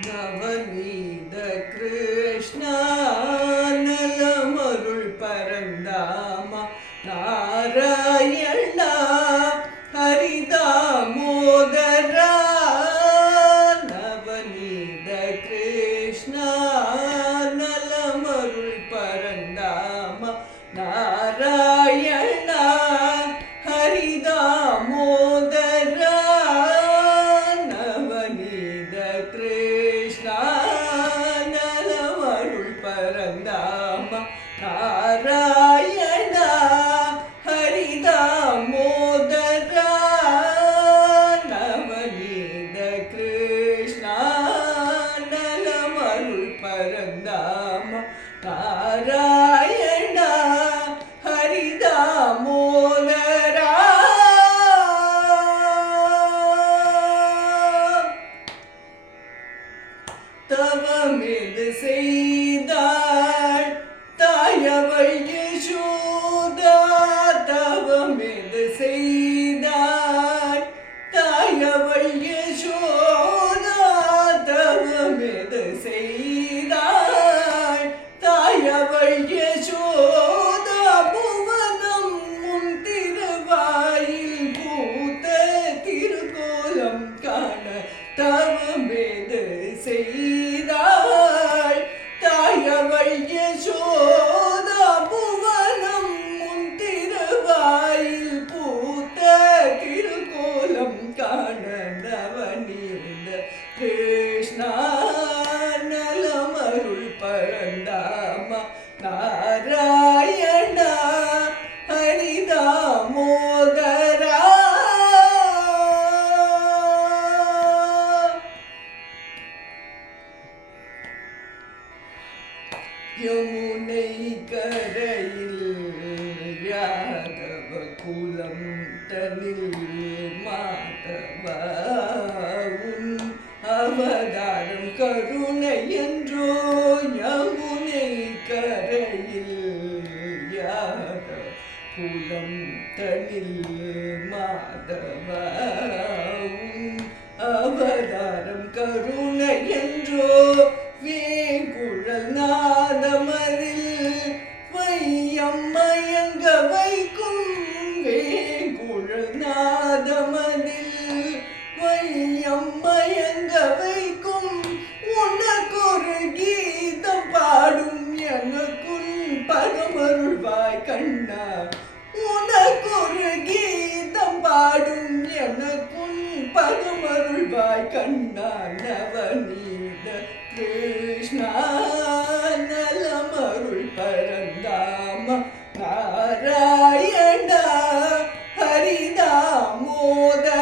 நவநீத கிருஷ்ணா நலமருள் பரந்தாமா நாராயணா ஹரிதாமோதரா நவநீத கிருஷ்ணா நலமருள் பரந்தாமா நாராயணா ஹரிதாமோதரா நவநீத கிருஷ்ணா நலமருள் பரந்தாமா நாராயணா ஹரிதாமோதரா நவநீத கிருஷ்ணா நலமருள் பரந்தாமா நாராயணா ஹரிதாமோதரா தவமெது செய்தாள் தாயவள் யசோதா தவமெது செய்தாள் தாயவள் யசோதா தவமெது செய்தாள் தாயவள் யசோதா புவனம் முன் திருவாயில் பூத்த திருக்கோலம் காண தவமெது செய்தாள் தாயவள் யசோதா புவனம் முன் திருவாயில் பூத்த திருக்கோலம் காண நவநீத கிருஷ்ணா நலமருள் பரந்தாமா நாராயணா ஹரிதாமோதரா யமுனை கரையில் யாதவ குலம் தனில் மாதவா உன் அவதாரம் கருணை என்றோ யமுனை கரையில் யாதவ குலம் தனில் மாதவா உன் அவதாரம் கருணை என்றோ வேங்குழல் நாதமரில் வையம் மயங்க வைக்கும் வேங்குழல் நாதமரில் வையம் மயங்க வைக்கும் உனக்கொரு கீதம் பாடும் எனக்குன் பரமருள்வாய் கண்ணா உனக்கொரு கீதம் பாடும் எனக்குன் பரமருள்வாய் கண்ணா நவநீத கிருஷ்ணா நலமருள் பரந்தாமா நாராயணா ஹரிதாமோதரா